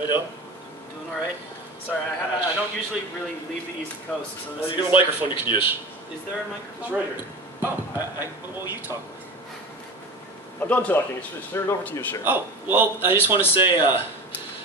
How you doing? Doing all right. Sorry, I don't usually really leave the East Coast, so this You got a microphone you could use. Is there a microphone? It's right here. Oh, well, you talk with. I'm done talking. It's turned over to you, sir. Oh, well, I just want to say,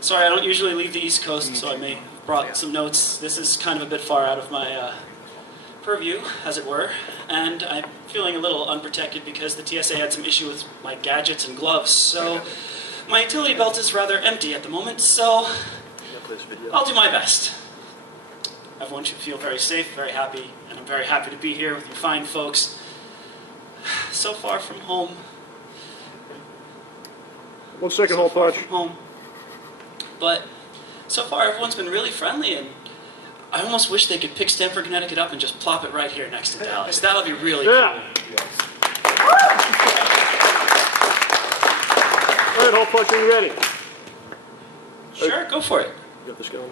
sorry, I don't usually leave the East Coast, so I may have brought some notes. This is kind of a bit far out of my purview, as it were, and I'm feeling a little unprotected because the TSA had some issue with my gadgets and gloves, so my utility belt is rather empty at the moment, so I'll do my best. Everyone should feel very safe, very happy, and I'm very happy to be here with you fine folks. So far from home. 1 second, hole punch. From home. But so far everyone's been really friendly, and I almost wish they could pick Stamford, Connecticut up and just plop it right here next to Dallas. That would be really cool. All right, hole punch, are you ready? Sure, go for it. You got this going?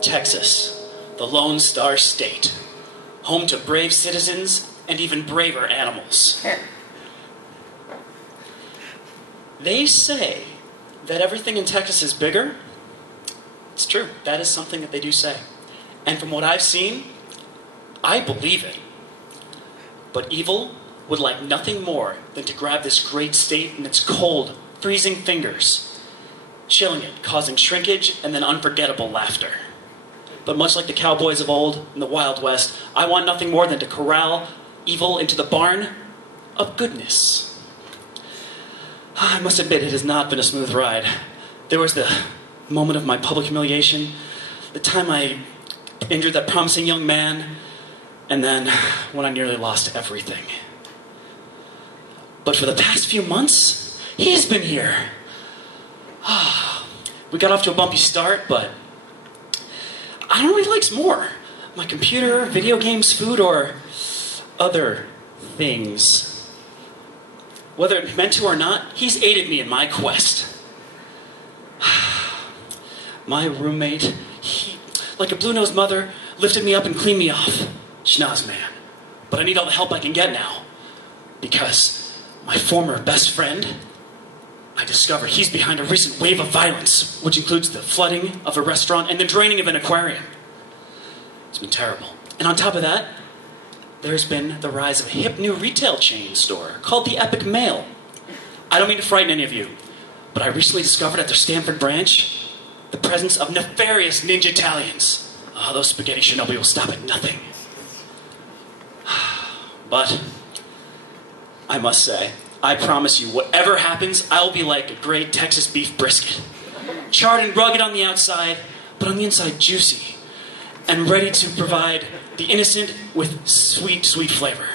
Texas, the Lone Star State, home to brave citizens and even braver animals. They say that everything in Texas is bigger. It's true. That is something that they do say. And from what I've seen, I believe it. But evil would like nothing more than to grab this great state in its cold, freezing fingers, chilling it, causing shrinkage and then unforgettable laughter. But much like the cowboys of old in the Wild West, I want nothing more than to corral evil into the barn of goodness. I must admit, it has not been a smooth ride. There was the moment of my public humiliation, the time I injured that promising young man, and then when I nearly lost everything. But for the past few months, he's been here. We got off to a bumpy start, but I don't know what he likes more. My computer, video games, food, or other things. Whether it meant to or not, he's aided me in my quest. My roommate, he, like a blue-nosed mother, lifted me up and cleaned me off. Schnoz man. But I need all the help I can get now. Because my former best friend, I discover he's behind a recent wave of violence, which includes the flooding of a restaurant and the draining of an aquarium. It's been terrible. And on top of that, there's been the rise of a hip new retail chain store called the Epic Mail. I don't mean to frighten any of you, but I recently discovered at their Stanford branch the presence of nefarious ninja Italians. Oh, those spaghetti shinobi will stop at nothing. But I must say, I promise you, whatever happens, I'll be like a great Texas beef brisket. Charred and rugged on the outside, but on the inside juicy. And ready to provide the innocent with sweet, sweet flavor.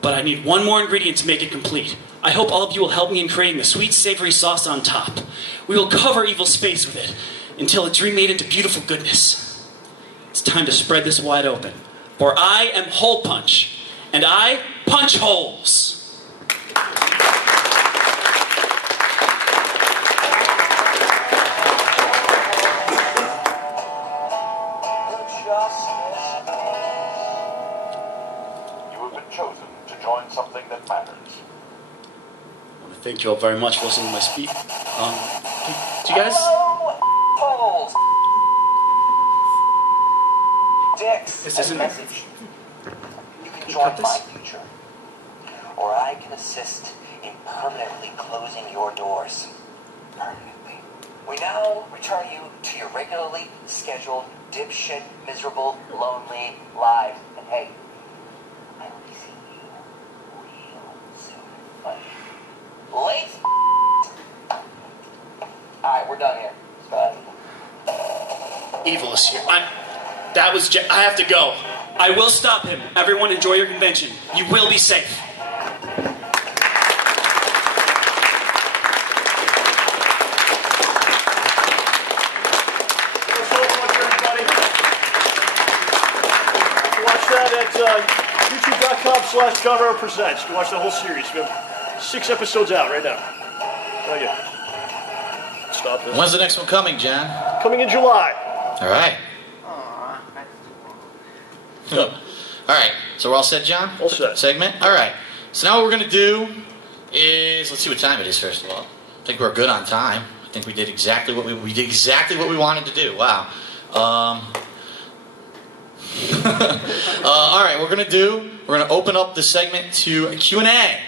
But I need one more ingredient to make it complete. I hope all of you will help me in creating the sweet, savory sauce on top. We will cover evil's face with it until it's remade into beautiful goodness. It's time to spread this wide open. For I am Hole Punch, and I punch holes. Chosen to join something that matters. I want to thank you all very much for listening to my speech. Do you guys? Holes. Dicks. This isn't a message. You can join my future, or I can assist in permanently closing your doors. Permanently. We now return you to your regularly scheduled dipshit, miserable, lonely lives. And hey, I will be seeing you real soon, buddy. Late. Alright, we're done here. Evil is here. I have to go. I will stop him. Everyone enjoy your convention. You will be safe. YouTube.com/Conroe Presents. You can watch the whole series. We have 6 episodes out right now. Thank you. Stop this. When's the next one coming, John? Coming in July. All right. Aw, that's too long. All right. So we're all set, John? All set. Segment? All right. So now what we're going to do is, let's see what time it is first of all. I think we're good on time. I think we did exactly what we did exactly what we wanted to do. Wow. All right, we're going to open up the segment to a Q&A.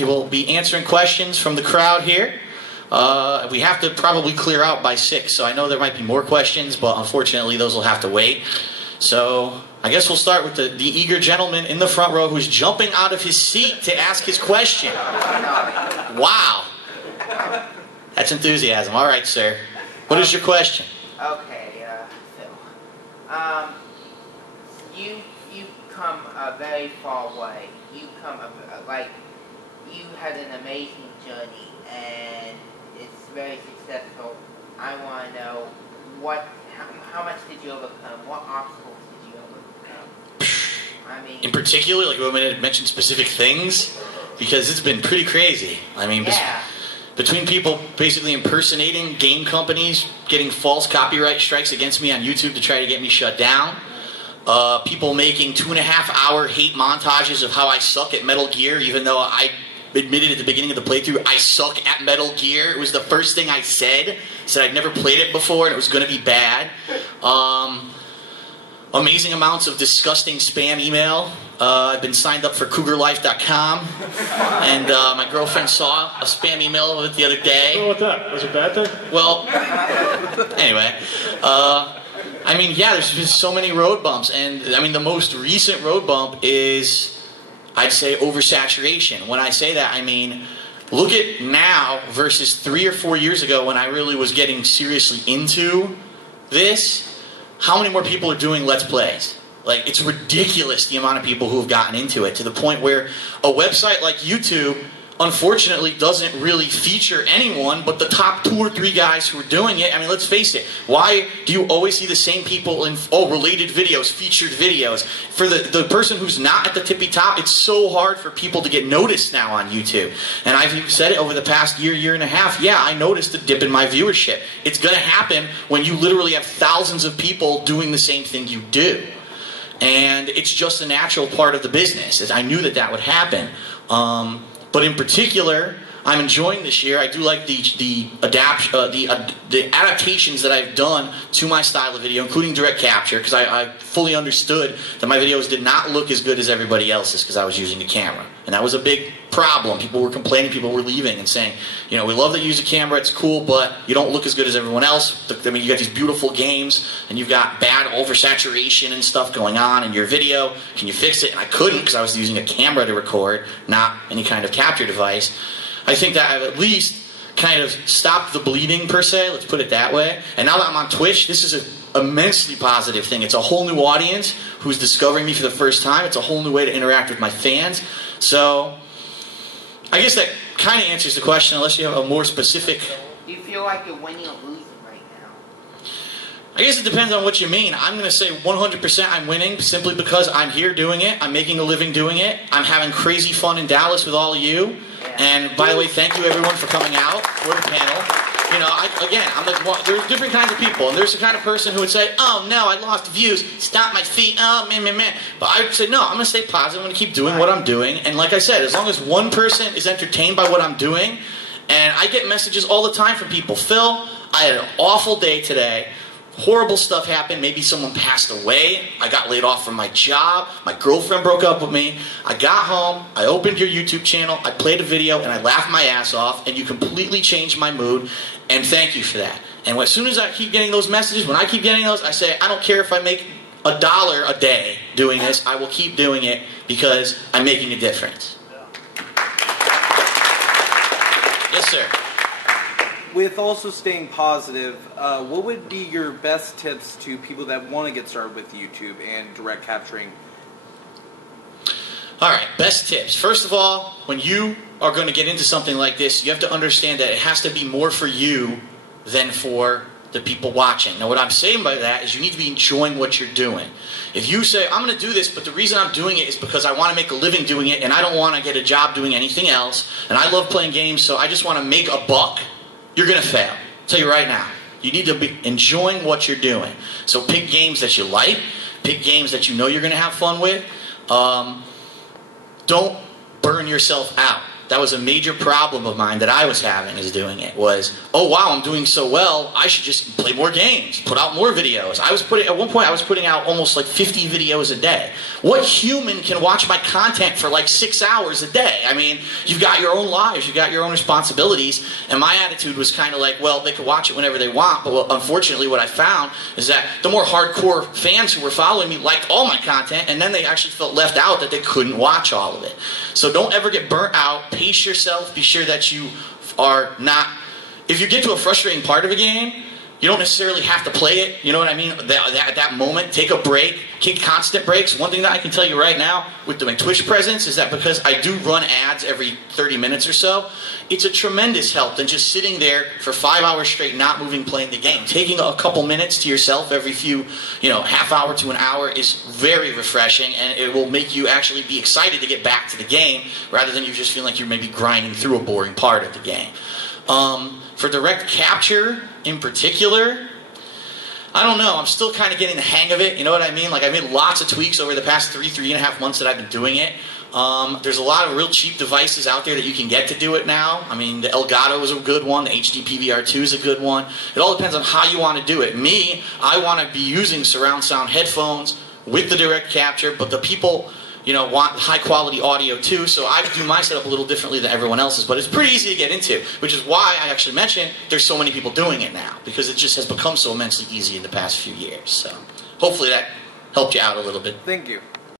Will be answering questions from the crowd here. We have to probably clear out by 6, so I know there might be more questions, but unfortunately those will have to wait. So I guess we'll start with the eager gentleman in the front row who's jumping out of his seat to ask his question. Wow. That's enthusiasm. All right, sir. What is your question? Okay, Phil. You've come a very far way. You've come you had an amazing journey, and it's very successful. I want to know how much did you overcome? What obstacles did you overcome? I mean, in particular, like, you want me to mention specific things? Because it's been pretty crazy. I mean, yeah. Between people basically impersonating game companies, getting false copyright strikes against me on YouTube to try to get me shut down, people making 2.5-hour hate montages of how I suck at Metal Gear, even though I admitted at the beginning of the playthrough I suck at Metal Gear. It was the first thing I said. Said I'd never played it before and it was going to be bad. Amazing amounts of disgusting spam email. I've been signed up for CougarLife.com, and my girlfriend saw a spam email of it the other day. What that? Was it a bad thing? Well, anyway, I mean, yeah, there's been so many road bumps, and I mean, the most recent road bump is, I'd say, oversaturation. When I say that, I mean, look at now versus 3 or 4 years ago when I really was getting seriously into this. How many more people are doing Let's Plays? Like, it's ridiculous the amount of people who have gotten into it, to the point where a website like YouTube, unfortunately, doesn't really feature anyone but the top 2 or 3 guys who are doing it. I mean, let's face it. Why do you always see the same people in, related videos, featured videos? For the person who's not at the tippy top, it's so hard for people to get noticed now on YouTube. And I've said it over the past year and a half. Yeah, I noticed a dip in my viewership. It's going to happen when you literally have thousands of people doing the same thing you do. And it's just a natural part of the business. I knew that would happen. But in particular, I'm enjoying this year. I do like the adaptations that I've done to my style of video, including direct capture, because I fully understood that my videos did not look as good as everybody else's because I was using the camera. And that was a big problem. People were complaining, people were leaving and saying, you know, we love that you use a camera, it's cool, but you don't look as good as everyone else. I mean, you got these beautiful games, and you've got bad oversaturation and stuff going on in your video. Can you fix it? And I couldn't because I was using a camera to record, not any kind of capture device. I think that I've at least kind of stopped the bleeding, per se, let's put it that way. And now that I'm on Twitch, this is an immensely positive thing. It's a whole new audience who's discovering me for the first time. It's a whole new way to interact with my fans. So, I guess that kind of answers the question, unless you have a more specific... Do you feel like you're winning or losing right now? I guess it depends on what you mean. I'm going to say 100% I'm winning, simply because I'm here doing it. I'm making a living doing it. I'm having crazy fun in Dallas with all of you. And by the way, thank you everyone for coming out for the panel. You know, I'm like, well, there's different kinds of people, and there's the kind of person who would say, "Oh no, I lost views, stop my feet, oh man." But I would say, no, I'm going to stay positive. I'm going to keep doing what I'm doing, and like I said, as long as one person is entertained by what I'm doing, and I get messages all the time from people. Phil, I had an awful day today. Horrible stuff happened. Maybe someone passed away. I got laid off from my job. My girlfriend broke up with me. I got home. I opened your YouTube channel. I played a video, and I laughed my ass off, and you completely changed my mood, and thank you for that. And as soon as I keep getting those messages, when I keep getting those, I say, I don't care if I make $1 a day doing this. I will keep doing it because I'm making a difference. Yes, sir. With also staying positive, what would be your best tips to people that want to get started with YouTube and direct capturing? Alright, best tips. First of all, when you are going to get into something like this, you have to understand that it has to be more for you than for the people watching. Now, what I'm saying by that is you need to be enjoying what you're doing. If you say, I'm going to do this, but the reason I'm doing it is because I want to make a living doing it, and I don't want to get a job doing anything else, and I love playing games, so I just want to make a buck, you're going to fail. I'll tell you right now. You need to be enjoying what you're doing. So pick games that you like. Pick games that you know you're going to have fun with. Don't burn yourself out. That was a major problem of mine that I was having is doing it. Was, oh wow, I'm doing so well, I should just play more games, put out more videos. At one point I was putting out almost like 50 videos a day. What human can watch my content for like 6 hours a day? I mean, you've got your own lives, you've got your own responsibilities, and my attitude was kind of like, well, they could watch it whenever they want, but unfortunately what I found is that the more hardcore fans who were following me liked all my content, and then they actually felt left out that they couldn't watch all of it. So don't ever get burnt out. Pace yourself. Be sure that you are not... If you get to a frustrating part of a game, you don't necessarily have to play it. You know what I mean? At that moment, take a break. Take constant breaks. One thing that I can tell you right now with my Twitch presence is that because I do run ads every 30 minutes or so, it's a tremendous help than just sitting there for 5 hours straight, not moving, playing the game. Taking a couple minutes to yourself every few, half hour to an hour is very refreshing, and it will make you actually be excited to get back to the game rather than you just feel like you're maybe grinding through a boring part of the game. For direct capture in particular, I don't know. I'm still kind of getting the hang of it. You know what I mean? Like, I made lots of tweaks over the past 3.5 months that I've been doing it. There's a lot of real cheap devices out there that you can get to do it now. I mean, the Elgato is a good one. The HD PVR2 is a good one. It all depends on how you want to do it. Me, I want to be using surround sound headphones with the direct capture, but the people... want high quality audio too, so I do my setup a little differently than everyone else's, but it's pretty easy to get into, which is why I actually mentioned there's so many people doing it now, because it just has become so immensely easy in the past few years. So hopefully that helped you out a little bit. Thank you.